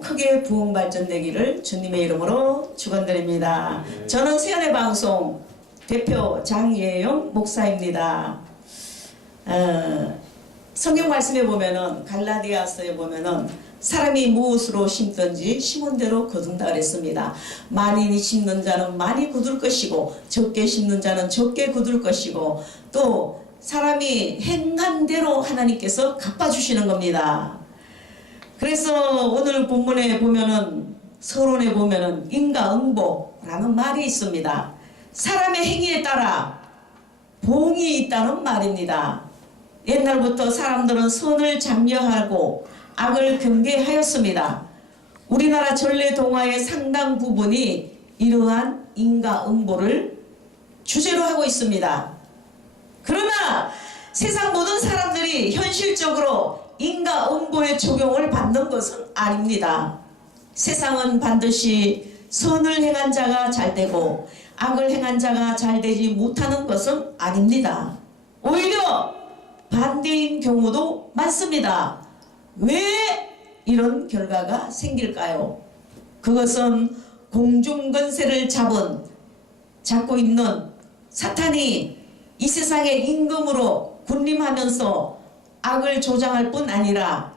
크게 부흥 발전되기를 주님의 이름으로 축원드립니다. 저는 세연의 방송 대표 장예영 목사입니다. 성경 말씀에 보면은 갈라디아서에 보면은 사람이 무엇으로 심든지 심은 대로 거둔다 그랬습니다. 많이 심는 자는 많이 거둘 것이고 적게 심는 자는 적게 거둘 것이고 또 사람이 행한 대로 하나님께서 갚아주시는 겁니다. 그래서 오늘 본문에 보면은 서론에 보면은 인과응보라는 말이 있습니다. 사람의 행위에 따라 보응이 있다는 말입니다. 옛날부터 사람들은 선을 장려하고 악을 경계하였습니다. 우리나라 전래 동화의 상당 부분이 이러한 인과응보를 주제로 하고 있습니다. 그러나 세상 모든 사람들이 현실적으로 인과응보의 적용을 받는 것은 아닙니다. 세상은 반드시 선을 행한 자가 잘되고 악을 행한 자가 잘되지 못하는 것은 아닙니다. 오히려 반대인 경우도 많습니다. 왜 이런 결과가 생길까요? 그것은 공중권세를 잡고 있는 사탄이 이 세상의 임금으로 군림하면서 악을 조장할 뿐 아니라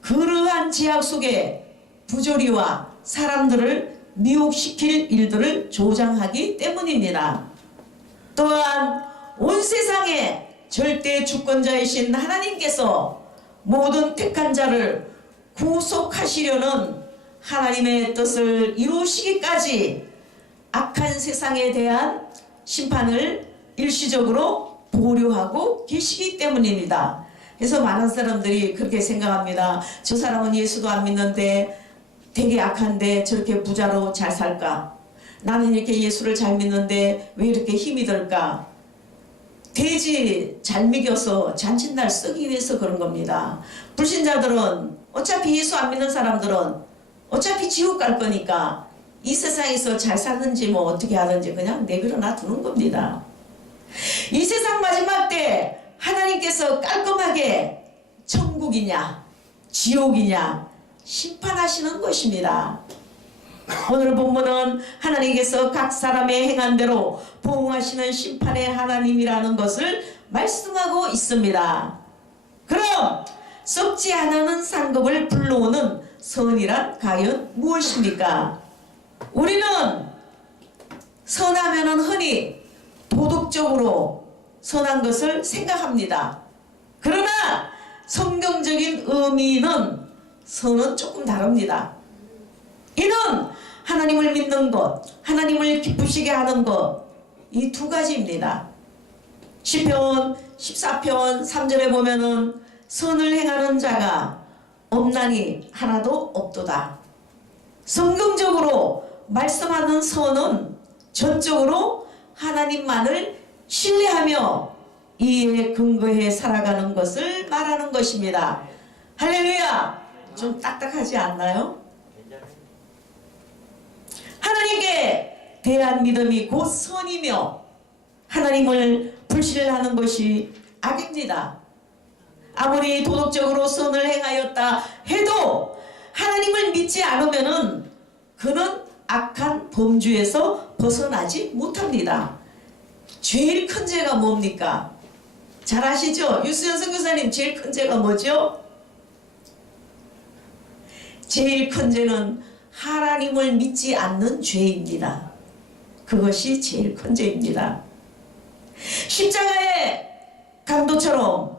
그러한 제약 속에 부조리와 사람들을 미혹시킬 일들을 조장하기 때문입니다. 또한 온 세상의 절대 주권자이신 하나님께서 모든 택한 자를 구속하시려는 하나님의 뜻을 이루시기까지 악한 세상에 대한 심판을 일시적으로 보류하고 계시기 때문입니다. 그래서 많은 사람들이 그렇게 생각합니다. 저 사람은 예수도 안 믿는데 되게 악한데 저렇게 부자로 잘 살까? 나는 이렇게 예수를 잘 믿는데 왜 이렇게 힘이 들까? 돼지 잘 먹여서 잔칫날 쓰기 위해서 그런 겁니다. 불신자들은 어차피 예수 안 믿는 사람들은 어차피 지옥 갈 거니까 이 세상에서 잘 사는지 뭐 어떻게 하든지 그냥 내버려 놔두는 겁니다. 이 세상 마지막 때 하나님께서 깔끔하게 천국이냐 지옥이냐 심판하시는 것입니다. 오늘 본문은 하나님께서 각 사람의 행한 대로 보응하시는 심판의 하나님이라는 것을 말씀하고 있습니다. 그럼 썩지 않는 상급을 불러오는 선이란 과연 무엇입니까? 우리는 선하면은 흔히 도덕적으로 선한 것을 생각합니다. 그러나 성경적인 의미는 선은 조금 다릅니다. 이는 하나님을 믿는 것, 하나님을 기쁘시게 하는 것, 이 두 가지입니다. 시편 14편 3절에 보면은 선을 행하는 자가 없나니 하나도 없도다. 성경적으로 말씀하는 선은 전적으로 하나님만을 신뢰하며 이에 근거해 살아가는 것을 말하는 것입니다. 할렐루야! 좀 딱딱하지 않나요? 하나님께 대한 믿음이 곧 선이며 하나님을 불신하는 것이 악입니다. 아무리 도덕적으로 선을 행하였다 해도 하나님을 믿지 않으면은 그는 악한 범주에서 벗어나지 못합니다. 제일 큰 죄가 뭡니까? 잘 아시죠? 유수연 선교사님, 제일 큰 죄가 뭐죠? 제일 큰 죄는 하나님을 믿지 않는 죄입니다. 그것이 제일 큰 죄입니다. 십자가의 강도처럼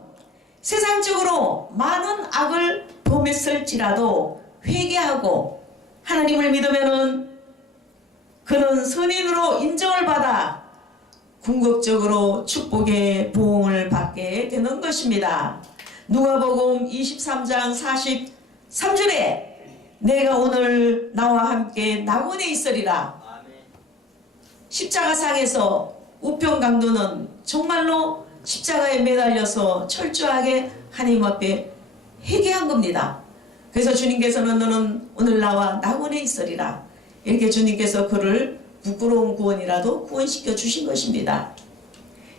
세상적으로 많은 악을 범했을지라도 회개하고 하나님을 믿으면은 그는 선인으로 인정을 받아 궁극적으로 축복의 보응을 받게 되는 것입니다. 누가복음 23장 43절에 내가 오늘 나와 함께 낙원에 있으리라. 십자가상에서 우편강도는 정말로 십자가에 매달려서 철저하게 하나님 앞에 회개한 겁니다. 그래서 주님께서는 너는 오늘 나와 낙원에 있으리라. 이렇게 주님께서 그를 부끄러운 구원이라도 구원시켜 주신 것입니다.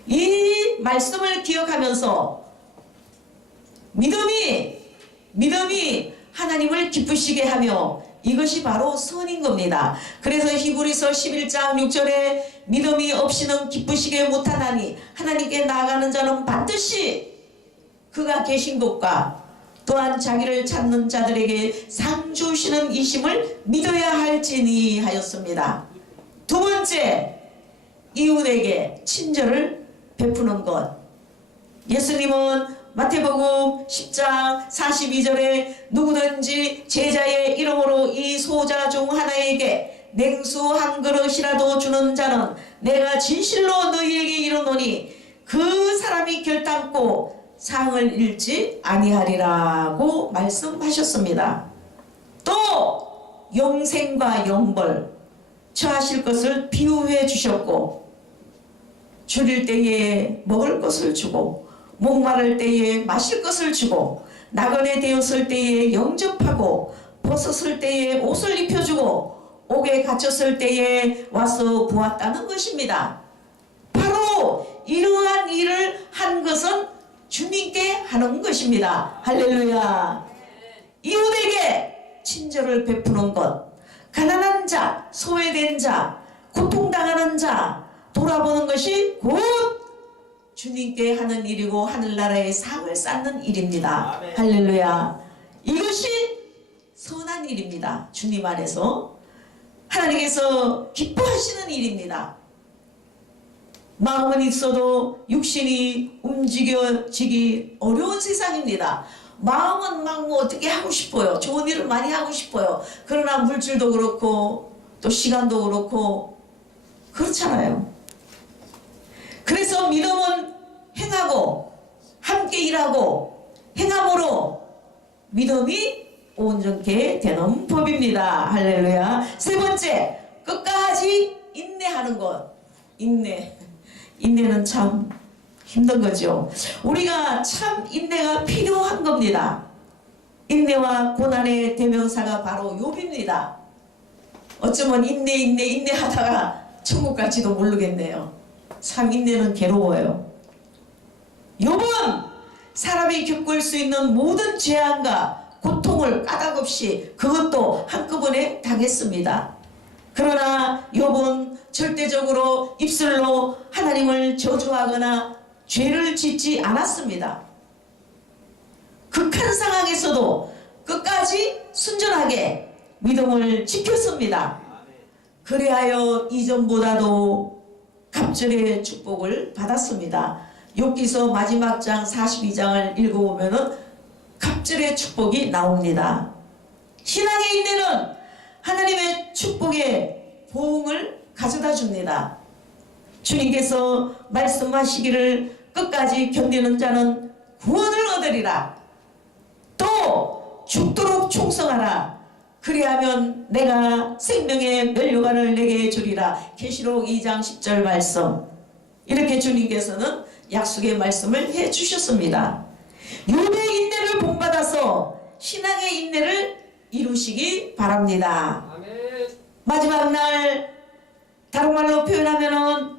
이 말씀을 기억하면서 믿음이 하나님을 기쁘시게 하며 이것이 바로 선인 겁니다. 그래서 히브리서 11장 6절에 믿음이 없이는 기쁘시게 못하나니 하나님께 나아가는 자는 반드시 그가 계신 것과 또한 자기를 찾는 자들에게 상 주시는 이심을 믿어야 할지니 하였습니다. 두 번째, 이웃에게 친절을 베푸는 것. 예수님은 마태복음 10장 42절에 누구든지 제자의 이름으로 이 소자 중 하나에게 냉수 한 그릇이라도 주는 자는 내가 진실로 너희에게 이르노니 그 사람이 결단코 상을 잃지 아니하리라고 말씀하셨습니다. 또 영생과 영벌 처하실 것을 비유해 주셨고 줄일 때에 먹을 것을 주고 목마를 때에 마실 것을 주고 나그네 되었을 때에 영접하고 벗었을 때에 옷을 입혀주고 옥에 갇혔을 때에 와서 보았다는 것입니다. 바로 이러한 일을 한 것은 주님께 하는 것입니다. 할렐루야. 이웃에게 친절을 베푸는 것, 가난한 자, 소외된 자, 고통당하는 자 돌아보는 것이 곧 주님께 하는 일이고 하늘나라의 상을 쌓는 일입니다. 아멘. 할렐루야. 이것이 선한 일입니다. 주님 안에서 하나님께서 기뻐하시는 일입니다. 마음은 있어도 육신이 움직여지기 어려운 세상입니다. 마음은 막 뭐 어떻게 하고 싶어요. 좋은 일을 많이 하고 싶어요. 그러나 물질도 그렇고 또 시간도 그렇고 그렇잖아요. 그래서 믿음은 행하고 함께 일하고 행함으로 믿음이 온전케 되는 법입니다. 할렐루야. 세 번째, 끝까지 인내하는 것. 인내는 참 힘든 거죠. 우리가 참 인내가 필요한 겁니다. 인내와 고난의 대명사가 바로 욥입니다. 어쩌면 인내하다가 천국 갈지도 모르겠네요. 참 인내는 괴로워요. 욥은 사람이 겪을 수 있는 모든 재앙과 고통을 까닭없이 그것도 한꺼번에 당했습니다. 그러나 욥은 절대적으로 입술로 하나님을 저주하거나 죄를 짓지 않았습니다. 극한 상황에서도 끝까지 순전하게 믿음을 지켰습니다. 그리하여 이전보다도 갑절의 축복을 받았습니다. 욥기서 마지막 장 42장을 읽어보면 갑절의 축복이 나옵니다. 신앙의 인내는 하나님의 축복의 보응을 가져다 줍니다. 주님께서 말씀하시기를 끝까지 견디는 자는 구원을 얻으리라. 또 죽도록 충성하라. 그리하면 내가 생명의 면류관을 내게 주리라. 계시록 2장 10절 말씀. 이렇게 주님께서는 약속의 말씀을 해주셨습니다. 욥의 인내를 본받아서 신앙의 인내를 이루시기 바랍니다. 아멘. 마지막 날 다른 말로 표현하면은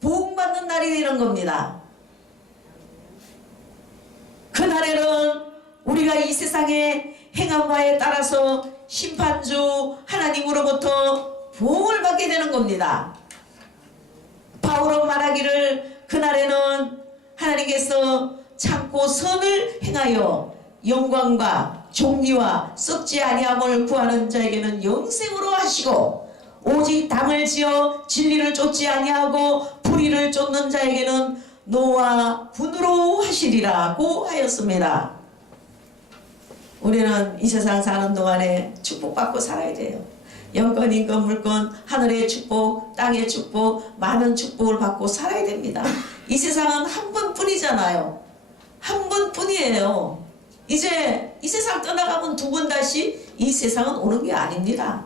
보응받는 날이 되는 겁니다. 그날에는 우리가 이 세상의 행한 바에 따라서 심판주 하나님으로부터 보응을 받게 되는 겁니다. 바울은 말하기를 그날에는 하나님께서 참고 선을 행하여 영광과 존귀와 썩지 아니함을 구하는 자에게는 영생으로 하시고 오직 당을 지어 진리를 쫓지 아니하고 불의를 쫓는 자에게는 노와 분으로 하시리라고 하였습니다. 우리는 이 세상 사는 동안에 축복받고 살아야 돼요. 영권, 인권, 물권, 하늘의 축복, 땅의 축복, 많은 축복을 받고 살아야 됩니다. 이 세상은 한 번뿐이잖아요. 한 번뿐이에요. 이제 이 세상 떠나가면 두 번 다시 이 세상은 오는 게 아닙니다.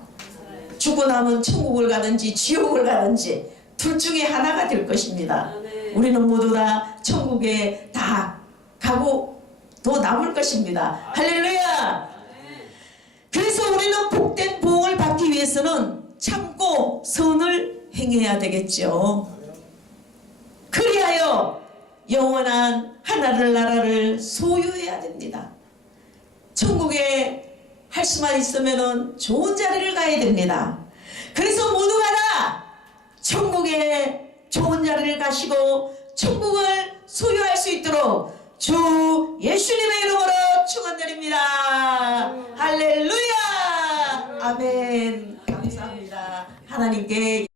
죽고 나면 천국을 가든지 지옥을 가든지 둘 중에 하나가 될 것입니다. 우리는 모두 다 천국에 다 가고 또 남을 것입니다. 할렐루야. 그래서 우리는 복된 보응을 받기 위해서는 참고 선을 행해야 되겠죠. 그리하여 영원한 하나를 나라를 소유해야 됩니다. 천국에 할 수만 있으면은 좋은 자리를 가야 됩니다. 그래서 모두가 다 천국에 좋은 자리를 가시고 천국을 소유할 수 있도록 주 예수님의 이름으로 축원드립니다. 할렐루야. 아멘. 감사합니다. 하나님께